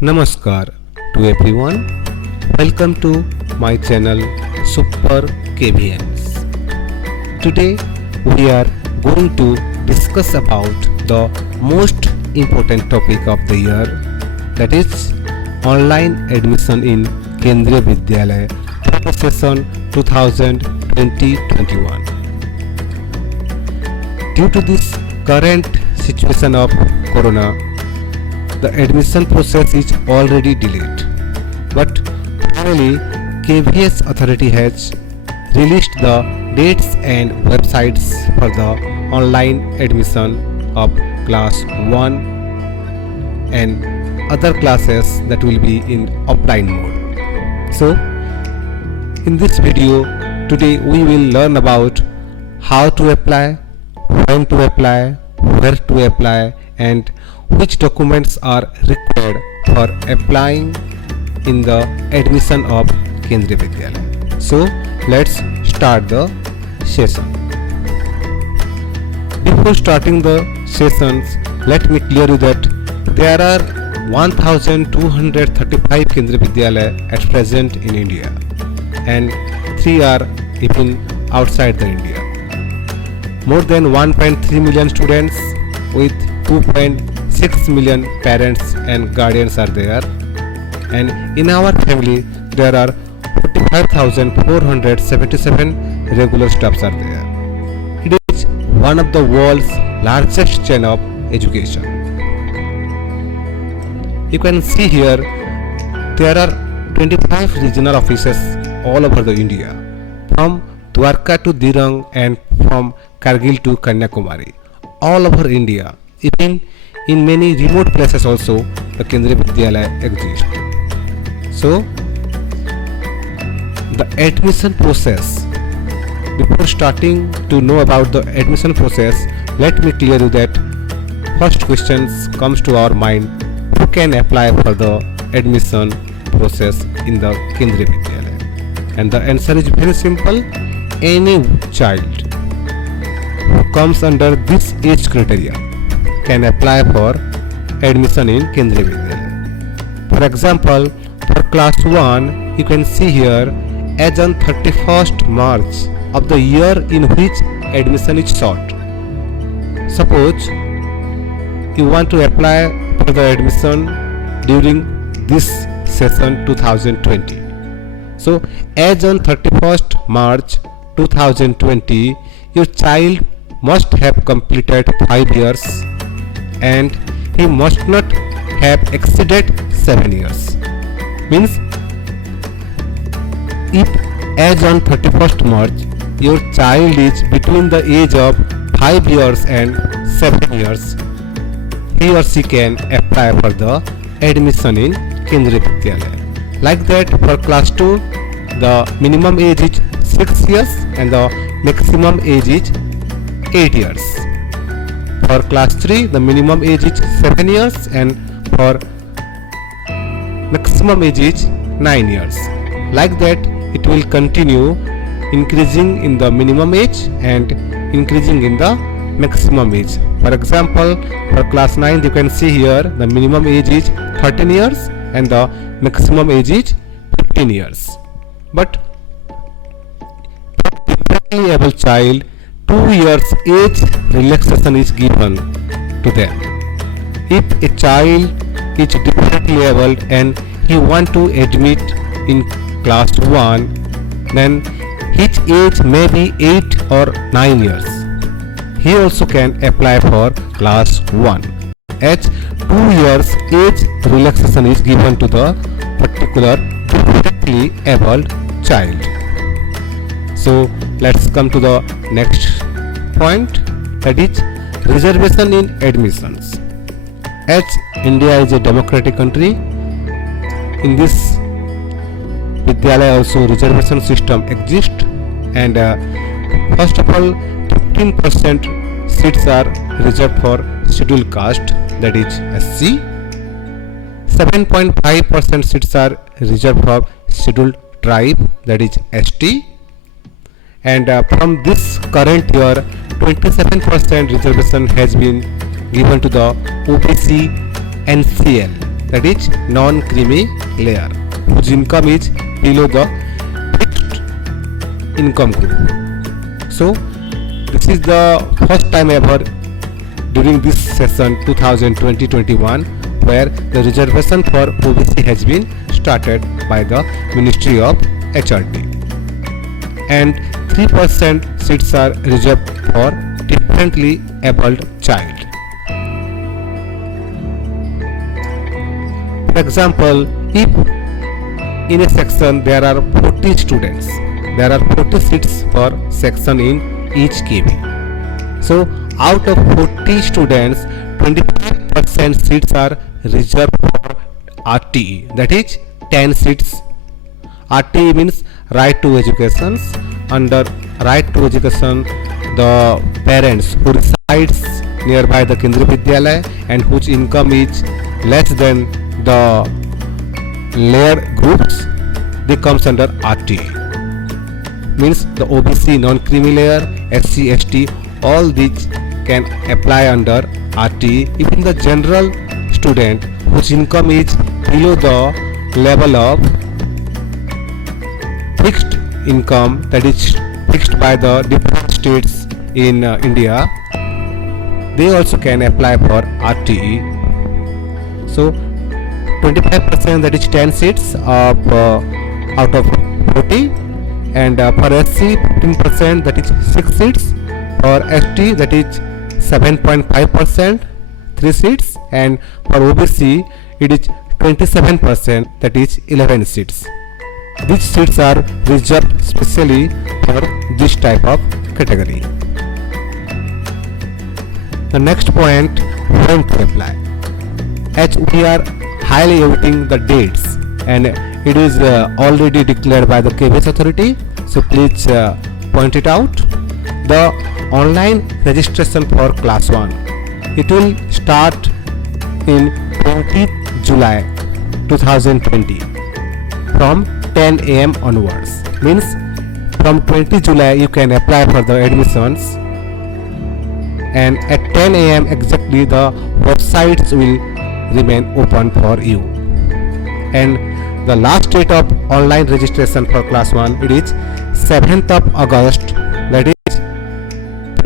Namaskar to everyone. Welcome to my channel Super KVNs. Today we are going to discuss about the most important topic of the year, that is online admission in Kendriya Vidyalaya for session 2020-21. Due to this current situation of Corona, the admission process is already delayed. But finally, KVS authority has released the dates and websites for the online admission of class 1 and other classes that will be in offline mode. So, in this video, today we will learn about how to apply, when to apply, where to apply, and which documents are required for applying in the admission of Kendriya Vidyalaya. So let's start the session. Before starting the sessions, let me clear you that there are 1235 Kendriya Vidyalaya at present in India, and 3 are even outside the India. More than 1.3 million students with 2.6 million parents and guardians are there, and in our family there are 45,477 regular staffs are there. It is one of the world's largest chain of education. You can see here there are 25 regional offices all over the India, from Dwarka to Dirang and from Kargil to Kanyakumari, all over India. Even in many remote places also the Kendriya Vidyalaya exists. So the admission process, before starting to know about the admission process, let me clear you that first questions comes to our mind: who can apply for the admission process in the Kendriya Vidyalaya? And the answer is very simple: any child who comes under this age criteria can apply for admission in Kendriya Vidyalaya. For example, for class 1, you can see here, as on 31st March of the year in which admission is sought. Suppose you want to apply for the admission during this session 2020. So, as on 31st March 2020, your child must have completed 5 years and he must not have exceeded 7 years. Means, if as on 31st March your child is between the age of 5 years and 7 years, he or she can apply for the admission in Kendriya Vidyalaya. Like that, for class 2, the minimum age is 6 years and the maximum age is 8 years. For class 3, the minimum age is 7 years and for maximum age is 9 years. Like that, it will continue increasing in the minimum age and increasing in the maximum age. For example, for class 9, you can see here the minimum age is 13 years and the maximum age is 15 years. But for differently able child, 2 years age relaxation is given to them. If a child is differently able and he want to admit in class 1, then his age may be 8 or 9 years. He also can apply for class 1, as 2 years age relaxation is given to the particular differently abled child. So let's come to the next point, that is reservation in admissions. As India is a democratic country, in this Vidyalaya also reservation system exists, and first of all 15% seats are reserved for scheduled caste, that is SC. 7.5% seats are reserved for scheduled tribe, that is ST. And from this current year, 27% reservation has been given to the OBC NCL, that is non-creamy layer, whose income is below the fixed income group. So this is the first time ever during this session 2020-21 where the reservation for OBC has been started by the Ministry of HRD, and 3% seats are reserved for differently abled child. For example, if in a section there are 40 students, there are 40 seats per section in each KB. So out of 40 students, 25% seats are reserved for RTE, that is 10 seats. RTE means right to education. Under right to education, the parents who resides nearby the Kendriya Vidyalaya and whose income is less than the layer groups, they comes under RTE. Means the OBC, non-creamy layer, SC, ST, all these can apply under RTE. Even the general student whose income is below the level of fixed income, that is fixed by the different states in India, they also can apply for RTE. So 25%, that is 10 seats of out of 40, and for SC 15%, that is 6 seats. For ST, that is 7.5%, 3 seats, and for OBC it is 27%, that is 11 seats. These seats are reserved specially for this type of category. The next point, when to apply. As we are highly awaiting the dates and it is already declared by the KVS authority, so please point it out. The online registration for class 1, it will start in 20th July 2020 from 10 am onwards. Means from 20 July you can apply for the admissions, and at 10 am exactly the websites will remain open for you. And the last date of online registration for class 1, it is 7th of August, that is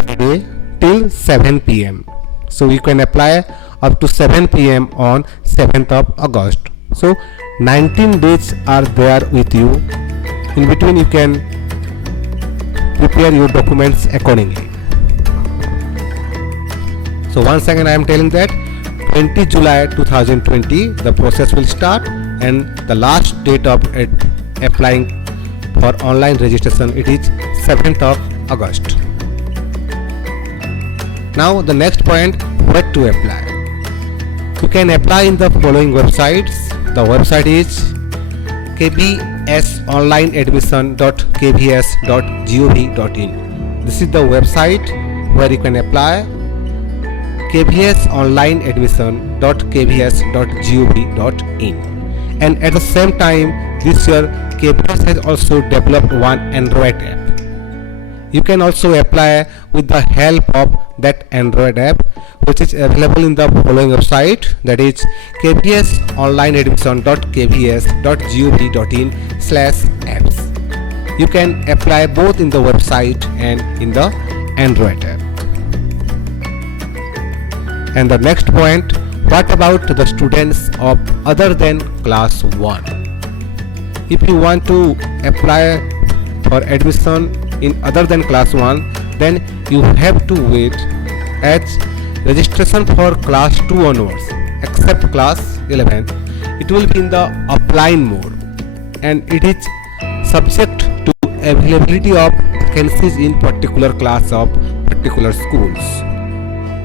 Friday, till 7 pm. So you can apply up to 7 pm on 7th of August. So 19 days are there with you. In between you can prepare your documents accordingly. So once again I am telling that 20 July 2020 the process will start, and the last date of applying for online registration, it is 7th of August. Now the next point, where to apply. You can apply in the following websites. The website is kbsonlineadmission.kvs.gov.in. This is the website where you can apply. kbsonlineadmission.kvs.gov.in. And at the same time, this year KBS has also developed one Android app. You can also apply with the help of that Android app, which is available in the following website, that is kbsonlineadmission.kvs.gov.in/apps. You can apply both in the website and in the Android app. And the next point, what about the students of other than class 1? If you want to apply for admission in other than class 1, then you have to wait, as registration for class 2 onwards except class 11, it will be in the offline mode, and it is subject to availability of vacancies in particular class of particular schools.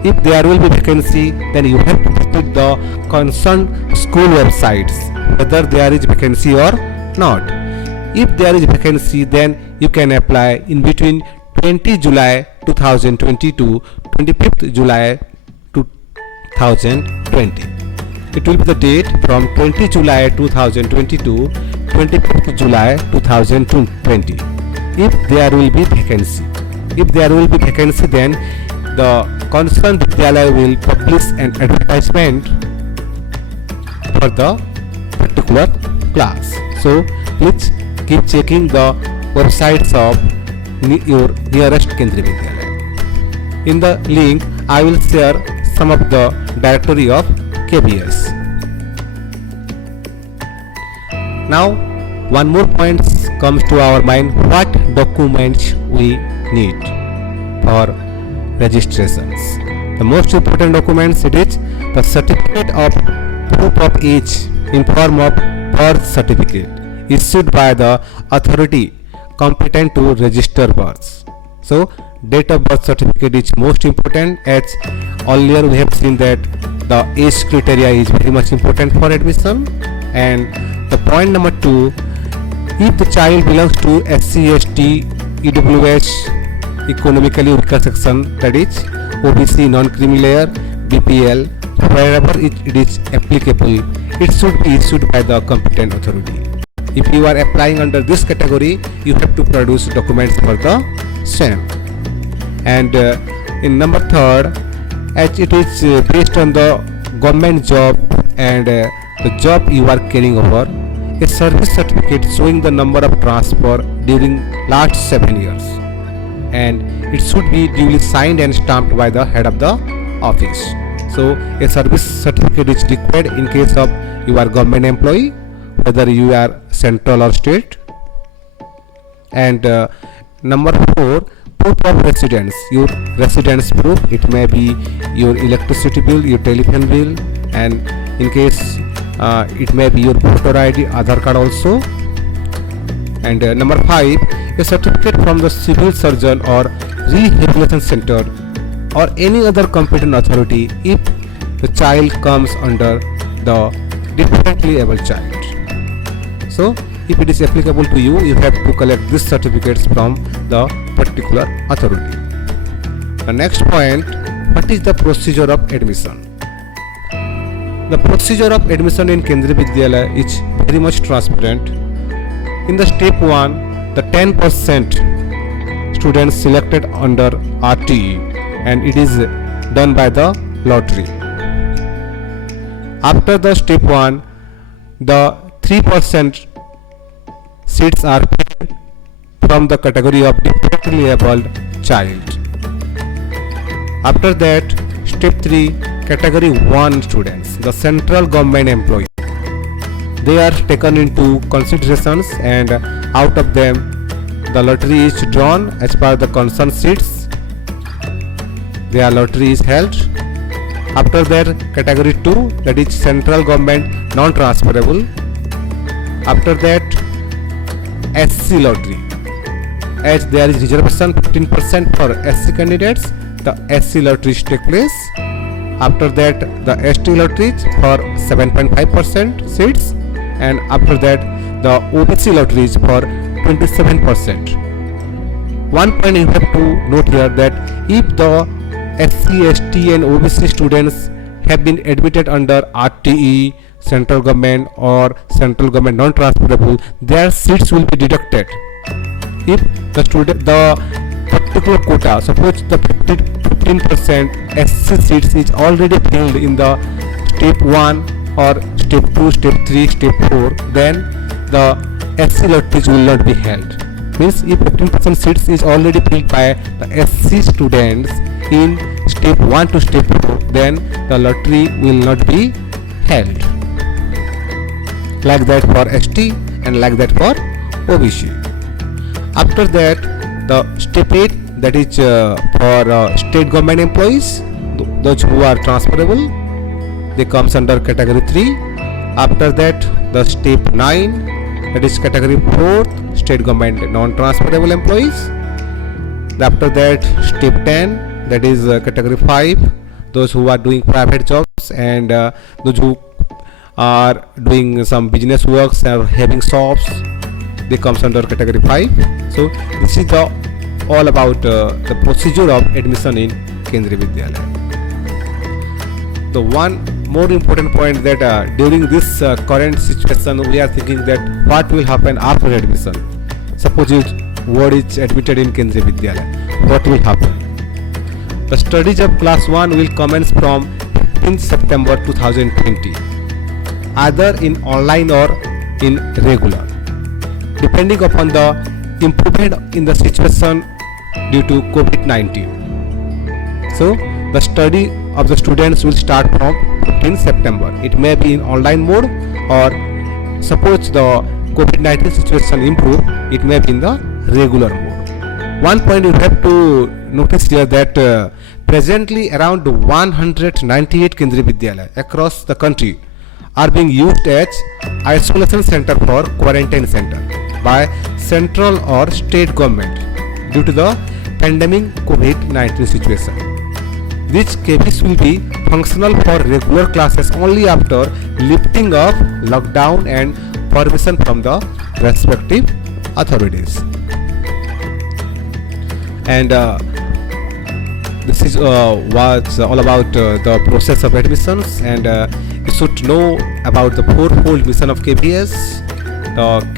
If there will be vacancy, then you have to visit the concerned school websites whether there is vacancy or not. If there is vacancy, then you can apply in between 20 July 2020 to 25th July 2020. It will be the date from 20 July 2020 to 25th July 2020. If there will be vacancy. If there will be vacancy, then the concerned Vidyalaya will publish an advertisement for the particular class. So please keep checking the websites of your nearest Kendriya Vidyalaya. In the link, I will share some of the directory of KVS. Now, one more point comes to our mind: what documents we need for registrations. The most important documents, it is the certificate of proof of age in form of birth certificate issued by the authority competent to register births. So date of birth certificate is most important, as earlier we have seen that the age criteria is very much important for admission. And the point number 2, if the child belongs to SC, ST, EWS, economically weaker section, that is OBC, non-creamy layer, BPL, wherever it is applicable, it should be issued by the competent authority. If you are applying under this category, you have to produce documents for the same. And in number 3, as it is based on the government job and the job you are carrying over, a service certificate showing the number of transfer during last 7 years, and it should be duly signed and stamped by the head of the office. So a service certificate is required in case of you are government employee, whether you are central or state. And number 4, proof of residence, your residence proof. It may be your electricity bill, your telephone bill, and in case it may be your voter ID, Aadhaar card also. And number 5, a certificate from the civil surgeon or rehabilitation center or any other competent authority if the child comes under the differently able child. So if it is applicable to you, you have to collect these certificates from the particular authority. The next point, what is the procedure of admission? The procedure of admission in Kendriya Vidyalaya is very much transparent. In the step 1, the 10% students selected under RTE, and it is done by the lottery. After the step 1, the 3% seats are filled from the category of differently abled child. After that, step 3, category 1 students, the central government employee, they are taken into considerations, and out of them the lottery is drawn as per the concerned seats. Their lottery is held. After that, category 2, that is central government non-transferable. After that, SC lottery, as there is reservation 15% for SC candidates, the SC lotteries take place. After that, the ST lotteries for 7.5% seats, and after that the OBC lotteries for 27%. One point you have to note here, that if the SC, ST and OBC students have been admitted under RTE, central government or central government non-transferable, their seats will be deducted. If the particular quota, suppose the 15% SC seats is already filled in the step 1 or step 2, step 3, step 4, then the SC lotteries will not be held. Means if 15% seats is already filled by the SC students in step 1 to step 4, then the lottery will not be held. Like that for ST and like that for OBC. After that, the step 8, that is for state government employees, those who are transferable, they comes under category 3. After that, the step 9, that is category 4th, state government non-transferable employees. After that, step 10, that is category 5, those who are doing private jobs and those who are doing some business works or having shops, they comes under category 5. So this is all about the procedure of admission in Kendriya Vidyalaya. The one more important point that during this current situation, we are thinking that what will happen after admission. Suppose word is admitted in Kendriya Vidyalaya, what will happen? The studies of class 1 will commence from 15th September 2020. either in online or in regular, depending upon the improvement in the situation due to COVID-19. So the study of the students will start from 15 September. It may be in online mode, or suppose the COVID-19 situation improve, it may be in the regular mode. One point you have to notice here that presently around 198 Kendriya Vidyalaya across the country are being used as isolation center for quarantine center by central or state government due to the pandemic COVID-19 situation. These KVs will be functional for regular classes only after lifting of lockdown and permission from the respective authorities. And this is was all about the process of admissions, and you should know about the fourfold mission of KVS: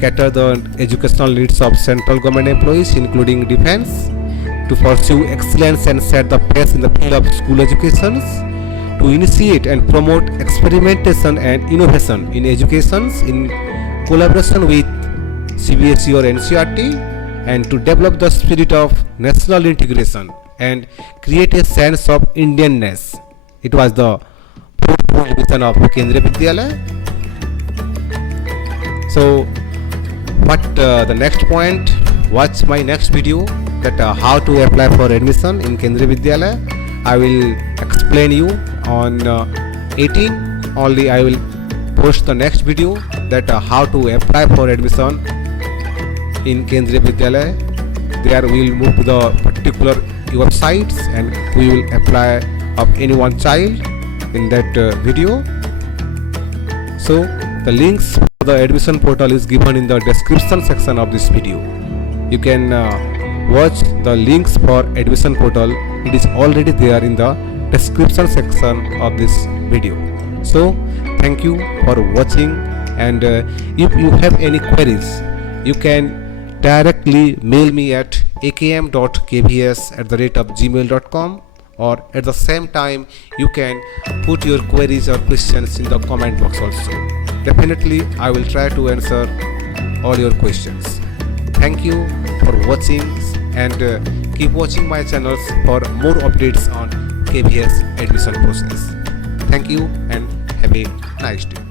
cater the educational needs of central government employees, including defense, to pursue excellence and set the pace in the field of school education, to initiate and promote experimentation and innovation in education in collaboration with CBSE or NCERT, and to develop the spirit of national integration and create a sense of Indianness. It was the fourfold mission of Kendriya Vidyalaya. So, what the next point? Watch my next video, that how to apply for admission in Kendriya Vidyalaya. I will explain you on 18 only. I will post the next video, that how to apply for admission in Kendriya Vidyalaya. There we will move to the particular websites and we will apply of any one child in that video. So the links for the admission portal is given in the description section of this video. You can watch the links for admission portal. It is already there in the description section of this video. So thank you for watching, and if you have any queries, you can directly mail me at akm.kvs@gmail.com, or at the same time you can put your queries or questions in the comment box also. Definitely I will try to answer all your questions. Thank you for watching, and keep watching my channels for more updates on KVS admission process. Thank you and have a nice day.